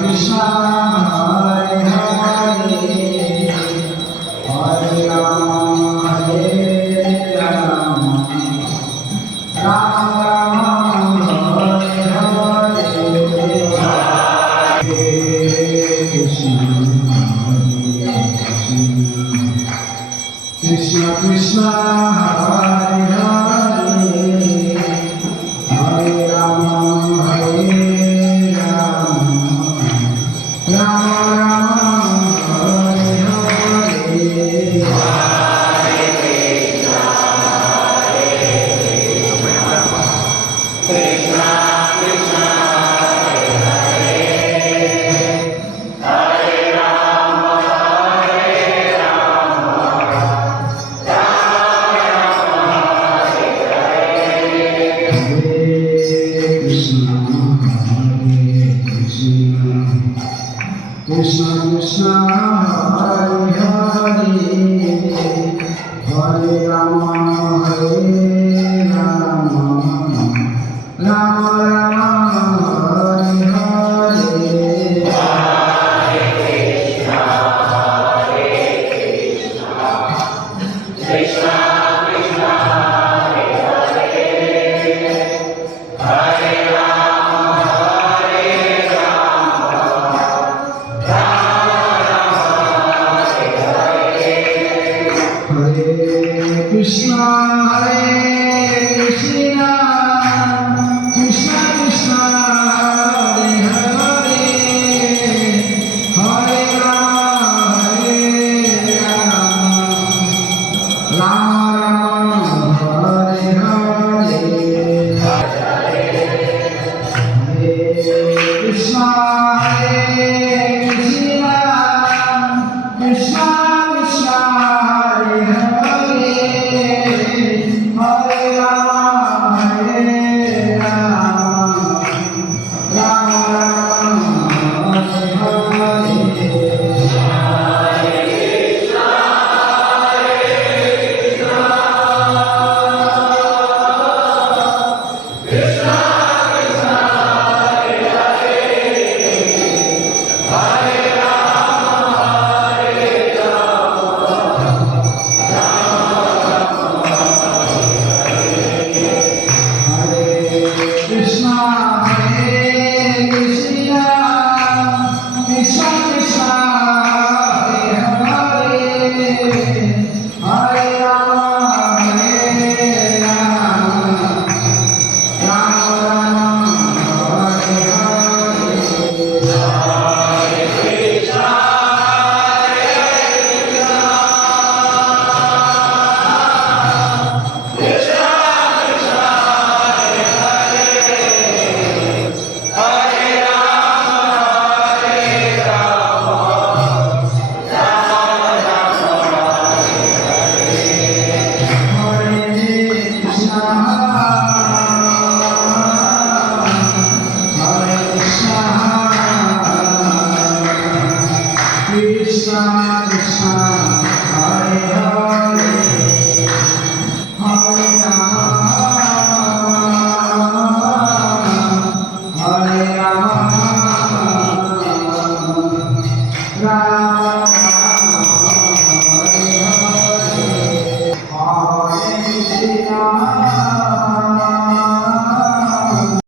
Krishna Hare Hare Hare Rama Rama Rama Hare Hare Krishna Krishna Krishna Hare Hare Hare Rama Rama Krishna Krishna Hare Hare Hare Rama Rama Rama Hare Hare Krishna Krishna Hare Hare Hare Krishna Hare Krishna Krishna Krishna Hare Hare Hare Rama Rama Hare Hare Krishna Hare Krishna Krishna Krishna Hare Hare Hare Rama Rama Hare Krishna